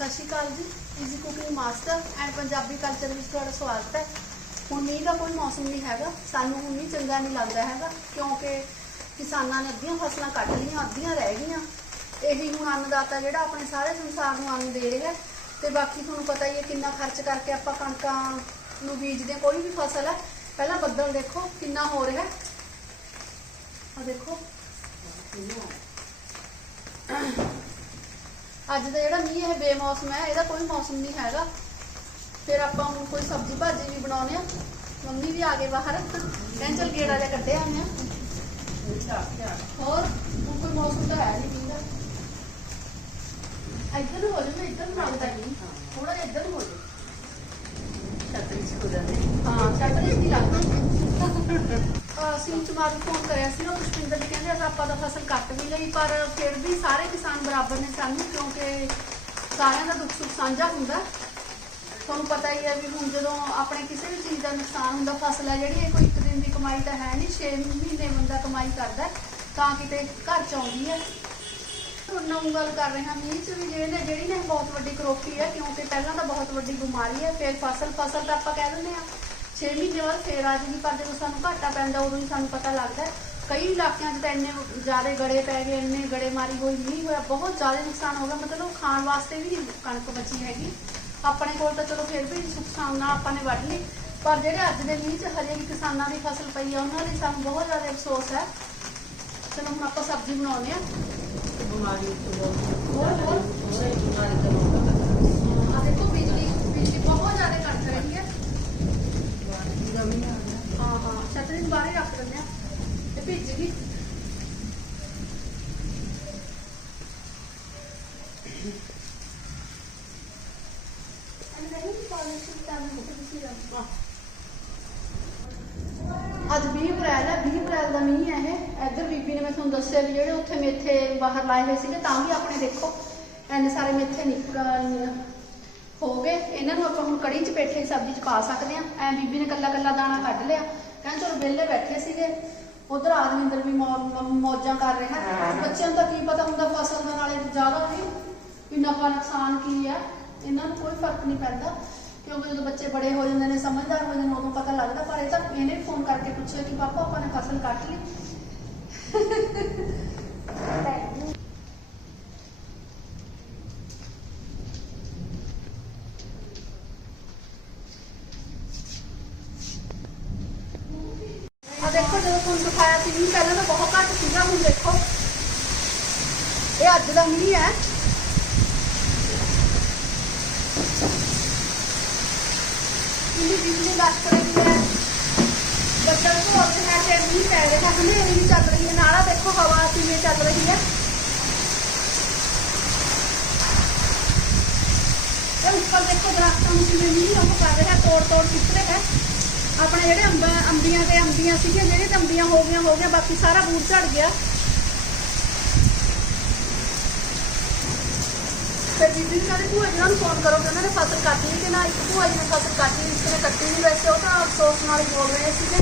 सत Shri Akal ji. Easy cooking master and Punjabi culture में तुहाडा स्वागत है। हुण मीह का कोई मौसम नहीं हैगा, सानूं हुण मीह चंगा नहीं लगता हैगा क्योंकि किसानां ने अद्धियां फसलां कट लईआं, अद्धियां रह गईआं। यही हुण अन्नदाता जिहड़ा अपने सारे संसार नूं अन्न दे रिहा है ते बाकी तुहानूं पता ही है किन्ना खर्च करके आपां कणकां नूं बीजदे कोई भी फसल है। पहला बदल देखो किन्ना हो रहा है, आ देखो अज का जो मीह है बेमौसम है, यदा कोई मौसम नहीं हैगा। फिर आप कोई सब्जी भाजी भी बनाने, मम्मी भी आ गए बाहर, कहते चल गेड़ा जा कटे आने और कोई मौसम तो है नहीं मीह का। इधर हो जाए, इधर लगता नहीं, थोड़ा जिहा इधर हो जाए, हाँ छतरी नहीं लगता। सीन चमारू फोन कराया पुष्पिंदर जी कहते आप फसल कट भी लई, पर फिर भी सारे किसान बराबर ने सानू, क्योंकि सारिਆਂ ਦਾ दुख सुख साझा ਹੁੰਦਾ। ਤੁਹਾਨੂੰ पता ही है भी ਹੁਣ ਜਦੋਂ ਆਪਣੇ ਕਿਸੇ भी चीज़ का नुकसान ਹੁੰਦਾ, फसल है ਜਿਹੜੀ कोई एक दिन की कमाई तो है नहीं, 6 महीने बंदा कमाई करता ਤਾਂ ਕਿਤੇ घर च ਆਉਂਦੀ है। नौं गल कर रहे हैं मीह च भी ਜਿਹੜੀ ने बहुत वड्डी करोपी है, क्योंकि पहला तो बहुत वड्डी बीमारी है, फिर फसल तो आप कह दें 6 महीने बाद फिर आ जाएगी, पर जो सूँ घाटा पैंदा उदों ही सूँ पता लगता है। कई इलाकों तो इन्ने ज़्यादा गड़े पै गए, इन्ने गड़ेमारी हुई, मीह होया, बहुत ज़्यादा नुकसान हो गया। मतलब खाण वास्ते भी नहीं कणक बची हैगी। अपने कोल तो चलो फिर भी सुख सामना आपने वढ़ ली, पर जो अज के मीह च हजे भी किसानों की फसल पई है उन्होंने सूँ बहुत ज़्यादा अफसोस है। चलो हम आप सब्जी बनाने देखो बिजली बिजली बहुत ज़्यादा कड़क रही है। हाँ हाँ छतरी बाहर ही रख दें, ये भिज गई। अज 20 अप्रैल है, 20 अप्रैल का मीह है। इधर बीबी ने मैं तुहानूं दस्सिया भी जिहड़े उत्थे मेथे बाहर लाए हुए थे, तां भी अपने देखो इन्ने सारे मेथे निकल हो गए। इन्हों आप हम कड़ी च पेठे सब्जी च पा सकते हैं। ऐ बीबी ने कला कला दाना कढ़ लिया, कहते चलो वेले बैठे थे। उधर आदमिंदर भी मौजा कर रहे हैं। बच्चों का की पता होंगे फसल का नाले ज़्यादा भी नफा नुकसान की है, इन्हों कोई फर्क नहीं पैंदा, क्योंकि जो बच्चे बड़े हो जाते हैं समझदार हो जाते उदों पता लगता। पर यह तो इन्हें फोन करके पूछे कि पापा अपने फसल कट ली। देखो जो तुम दिखाया थी मीह पहले तो बहुत घट सीगा, हुण देखो ये अज का मीह है। बिजली लग रही है, बदल धोते हैं, फिर मीह पै रहा है, हनेरी भी चल रही है, नाला देखो हवा किवें चल रही है। ऊपर देखो दरख्तों में किवें मीह कर रहा है, तोड़ तोड़ कित रहे हैं। अपने जेडे अंबियां ते अंबियां सीगियां, जेडे ते अंबियां हो गया, बाकी सारा बूट झड़ गया। फिर बीबी भी कहते भूआ जी फोन करो कि उन्होंने फसल कट ली कि ना। एक भूआ जी ने फसल कट ली, इसने कट्टी नहीं, वैसे वो तो अफसोस नाल बोल रहे थे,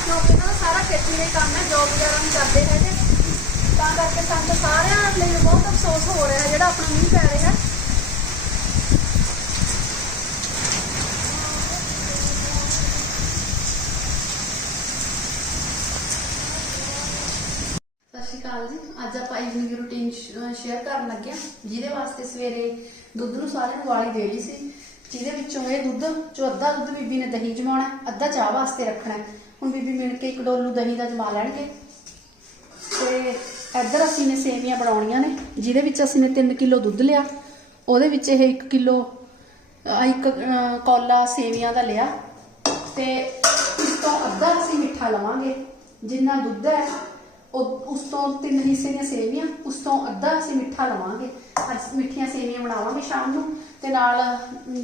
क्योंकि इन्होंने सारा खेती का काम है, जॉब वगैरह नहीं करते हैं, तां करके सानूं सारिਆਂ ਲਈ बहुत अफसोस हो रहा है जो अपना मीह पै रहा है। सत श्री अकाल जी। अज आप इवनिंग रूटीन शेयर कर लगे, जिहदे वास्ते सवेरे दुध नूं सारे उबाली दे रही सी, जिहदे विचों ये दुध चो अद्धा दुध बीबी ने दही जमाना, अद्धा चाह वास्ते रखना है। हुण बीबी मिल के एक डोलू दही का जमा लैणगे। ते इधर असीं ने सेवियां बनाउणियां ने, जिहदे विच असीं ने 3 किलो दुध लिया, उहदे विच इह 1 किलो 1 कौला सेवियां दा लिया, ते इस तो अद्धा असीं मिठा लवांगे। जिन्ना दुध है उस तो 3 हिस्से दी सेवियां, उस तो अद्धा असीं मिठा लवांगे। अज मिठियां सेवियां बनावांगे शाम नूं, ते नाल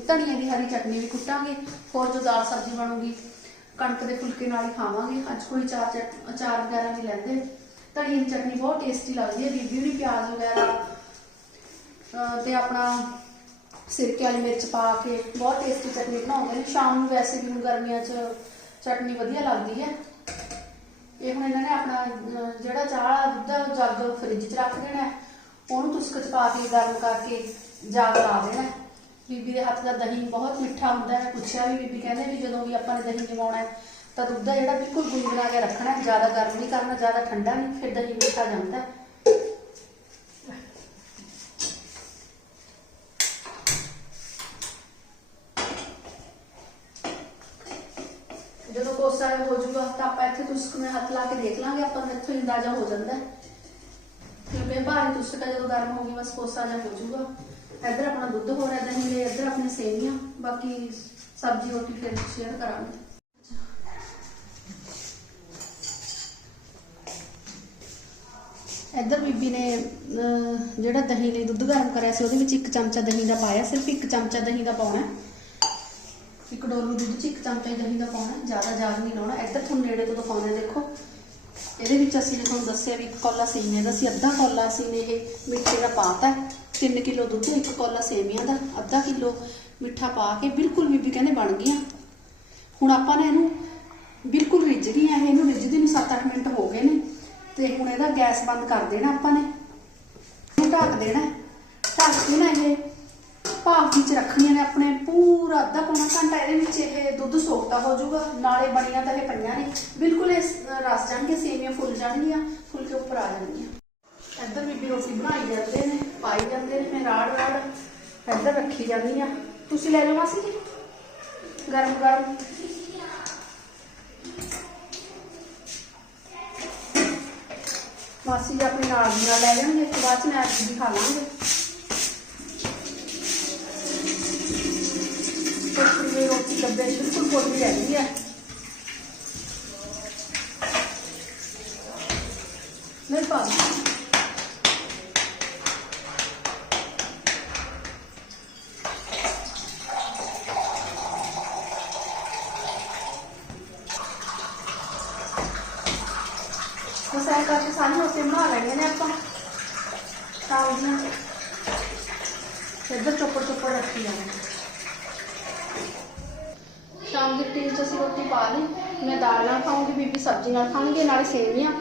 धनिया की हरी चटनी भी कुटांगे। होर जो दाल सब्जी बनूगी कणक के फुलके नाल ही खावांगे। अज कोई अचार वगैरह नहीं लैंदे। धनिया की चटनी बहुत टेस्टी लगती है, बीबी भी प्याज वगैरह ते अपना सिरके वाली मिर्च पा के बहुत टेस्टी चटनी बनाते हैं। शाम नूं वैसे भी गर्मियां च चटनी वधिया लगती है। ये हम इन्होंने अपना जोड़ा चाह दुध जग फ्रिज च रख देना, ਉਹਨੂੰ ਤੁਸਕ ਚ ਪਾ ਕੇ ਗਰਮ ਕਰਕੇ ਜਾਗ ਲਾ ਦੇਣਾ। ਬੀਬੀ ਦੇ ਹੱਥ ਦਾ ਦਹੀਂ ਬਹੁਤ ਮਿੱਠਾ ਹੁੰਦਾ ਹੈ। ਪੁੱਛਿਆ ਵੀ ਬੀਬੀ ਕਹਿੰਦੇ ਵੀ ਜਦੋਂ ਵੀ ਆਪਾਂ ਨੇ ਦਹੀਂ ਜਮਾਉਣਾ ਹੈ ਤਾਂ ਦੁੱਧ ਦਾ ਜਿਹੜਾ ਬਿਲਕੁਲ ਗੁਨਗੁਣਾ ਕੇ ਰੱਖਣਾ ਹੈ, ਜ਼ਿਆਦਾ ਗਰਮ ਨਹੀਂ ਕਰਨਾ, ਜ਼ਿਆਦਾ ਠੰਡਾ ਨਹੀਂ, ਫਿਰ ਦਹੀਂ ਮਿੱਠਾ ਜਾਂਦਾ ਹੈ। ਜਦੋਂ ਕੋਸਾ ਹੋ ਜਾਊਗਾ ਤਾਂ ਆਪਾਂ ਇੱਥੇ ਤੁਸਕ में ਹੱਥ ਲਾ ਕੇ ਦੇਖ ਲਾਂਗੇ, ਆਪਾਂ ਨੂੰ ਇੱਥੋਂ ਅੰਦਾਜ਼ਾ ਹੋ ਜਾਂਦਾ ਹੈ। क्योंकि भारी तुसका जो गर्म होगी बस कोसा जा हो जाऊगा। इधर अपना दुध हो रहा है, दही ले, इधर अपनी सेवियां, बाकी सब्जी रोटी फिर शेयर करांगे। इधर बीबी ने ਜਿਹੜਾ ਦਹੀਂ ਲਈ ਦੁੱਧ ਗਰਮ ਕਰਿਆ ਸੀ ਉਹਦੇ ਵਿੱਚ 1 ਚਮਚਾ ਦਹੀਂ ਦਾ ਪਾਇਆ, ਸਿਰਫ 1 ਚਮਚਾ ਦਹੀਂ ਦਾ ਪਾਉਣਾ। ਇੱਕ ਡੋਲੂ ਦੁੱਧ 'ਚ 1 ਚਮਚਾ ਦਹੀਂ ਦਾ ਪਾਉਣਾ, ਜ਼ਿਆਦਾ ਜਾਗ ਨਹੀਂ ਲਾਉਣਾ। ਇੱਧਰ ਤੁਹਾਨੂੰ ਨੇੜੇ ਤੋਂ ਦਿਖਾਉਂਦੇ ਦੇਖੋ। ਇਹਦੇ ਵਿੱਚ ਅਸੀਂ ਨੇ ਤੁਹਾਨੂੰ ਦੱਸਿਆ ਵੀ 1 ਕੌਲਾ ਸੇਵੀਆਂ ਦਾ ਸੀ, ਅੱਧਾ ਕੌਲਾ ਅਸੀਂ ਨੇ ਇਹ ਮਿੱਠੇ ਦਾ ਪਾਤਾ। 3 ਕਿਲੋ ਦੁੱਧ 1 ਕੌਲਾ ਸੇਵੀਆਂ ਦਾ, ਅੱਧਾ ਕਿਲੋ ਮਿੱਠਾ ਪਾ ਕੇ ਬਿਲਕੁਲ ਬੀਬੀ ਕਹਿੰਦੇ ਬਣ ਗਈਆਂ। ਹੁਣ ਆਪਾਂ ਨੇ ਇਹਨੂੰ ਬਿਲਕੁਲ ਰਿੱਝ ਗਈਆਂ, ਇਹਨੂੰ ਰਿੱਝਦੇ ਨੂੰ 7-8 ਮਿੰਟ ਹੋ ਗਏ ਨੇ ਤੇ ਹੁਣ ਇਹਦਾ ਗੈਸ ਬੰਦ ਕਰ ਦੇਣਾ ਆਪਾਂ ਨੇ। ਇਹਨੂੰ ਢੱਕ ਦੇਣਾ, ਢੱਕ ਕੇ ਨਾ ਇਹ ਭਾਫ ਵਿੱਚ ਰੱਖਣੀਆਂ ਨੇ ਆਪਣੇ ਪੂਰਾ ਅੱਧਾ ਪੌਣਾ ਘੰਟਾ। ਇਹਦੇ ਵਿੱਚ ਇਹ ਦੁੱਧ ਸੋਖਤਾ ਹੋ ਜਾਊਗਾ, ਨਾਲੇ ਬਣੀਆਂ ਤਾਂ ਇਹ ਪਈਆਂ ਨੇ ਬਿਲਕੁਲ ਇਸ ਰਸ ਜਾਣਗੇ, ਸੇਵੀਆਂ ਫੁੱਲ ਜਾਣਗੀਆਂ, ਫੁੱਲ ਕੇ ਉੱਪਰ ਆ ਜਾਣਗੀਆਂ। ਇੱਧਰ ਬੀਬੀ ਰੋਟੀ ਬਣਾਈ ਜਾਂਦੇ ਨੇ, ਪਾਈ ਜਾਂਦੇ ਨੇ, ਮੈਂ ਰਾੜ ਇੱਧਰ ਰੱਖੀ ਜਾਂਦੀ ਆ। ਤੁਸੀਂ ਲੈ ਲਓ ਮਾਸੀ ਜੀ ਗਰਮ ਗਰਮ। ਮਾਸੀ ਜੀ ਆਪਣੀ ਨਾਲ ਦੀ ਨਾਲ ਲੈ ਲੈਣਗੇ, ਇਸ ਤੋਂ ਬਾਅਦ ਚ ਮੈਂ ਵੀ ਖਾ ਲਾਂਗੇ। रोटी डब्बे बिल्कुल पोली रहती है। नहीं पा बस ऐ करके सारी रोटियां बना लेंगे ने आप इधर चुप्पड़ चुप्पड़ रखी जाने। शाम की टीम च रोटी पा ली, मैं दाल नाल खाऊंगी, बीबी सब्जी नाल खाएंगे, नाले सेवियां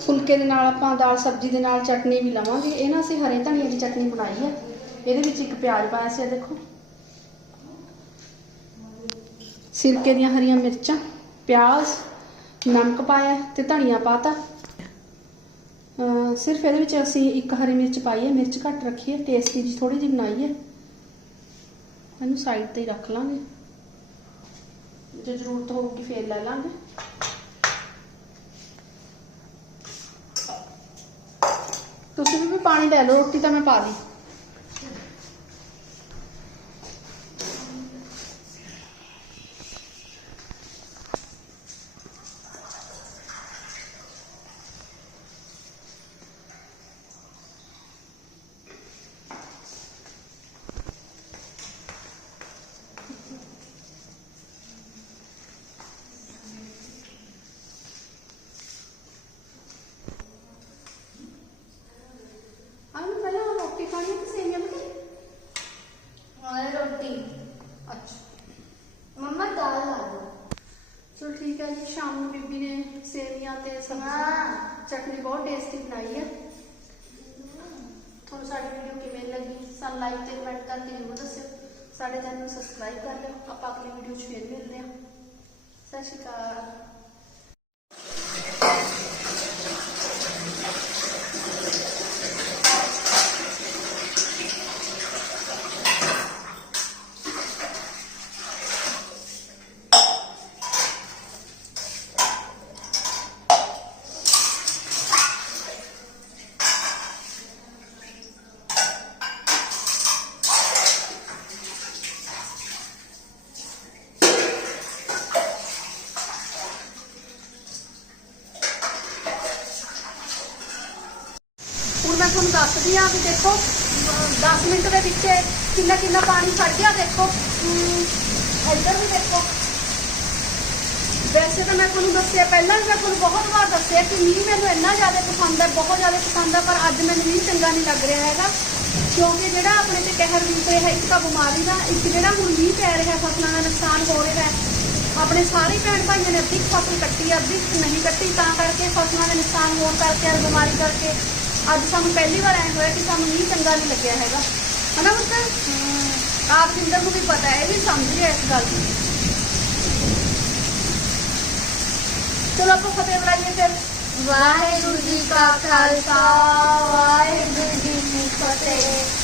फुलके दे नाल आपां दाल सब्जी दे नाल चटनी भी लवांगे। ये ना असीं हरे धनिया की चटनी बनाई है, ये 1 प्याज पाया से देखो, सिरके दियां हरियां मिर्चां, प्याज, नमक पाया ते धनिया पाता। सिर्फ ये असीं 1 हरी मिर्च पाई है, मिर्च घट रखी है, टेस्टी जी थोड़ी जी बनाई है। इनू साइड ते रख लांगे, जो जरूरत होगी फिर ले लांगे। तुसीं भी पानी ले लो, रोटी तो मैं पा दी। चलो ठीक है जी। शाम को बीबी ने सेवियां ते सब्जी चटनी बहुत टेस्टी बनाई है। थोड़ी साड़ी वीडियो किवें लगी सन लाइक ते कमेंट करके जरूर दस्सिओ। साडे चैनल नूं सबसक्राइब कर लिओ। आपां अगली वीडियो च फिर मिलदे हां। सत श्री अकाल। मैं थोड़ा दसदी हाँ कि देखो 10 मिनट के कितना कितना पानी छड़ गया। देखो इधर भी देखो। वैसे तो मैं थोड़ा दसिया पहला भी मैं थोड़ा बहुत बार दसिया कि मीह मैंने इन्ना ज़्यादा पसंद है, बहुत ज़्यादा पसंद है, पर अज मैंने मीह चंगा नहीं लग रहा है क्योंकि जो अपने से कहर बीत रहा है, एक तो बीमारी का, एक जो हूँ मीह पै रहा है, फसलों का नुकसान हो रहा है। अपने सारे भैन भाइयों ने अद्धी फसल कट्टी, अद्धी नहीं कट्टी, ता करके फसलों का नुकसान होने करके बीमारी करके अज सानू पहली बार ऐ होया कि सानू मीह चंगा नहीं लग्या है। ਹਨਾ ਪੁੱਤ ਆਪ ਜਿੰਦਰ ਨੂੰ ਵੀ ਪਤਾ ਹੈ, ਇਹ ਵੀ ਸਮਝ ਰਿਹਾ ਇਸ ਗੱਲ ਨੂੰ। ਚਲੋ ਆਪਾਂ ਫਤਿਹ ਬੁਲਾਈਏ ਫਿਰ। ਵਾਹਿਗੁਰੂ ਜੀ ਕਾ ਖਾਲਸਾ ਵਾਹਿਗੁਰੂ ਜੀ ਕੀ ਫਤਿਹ।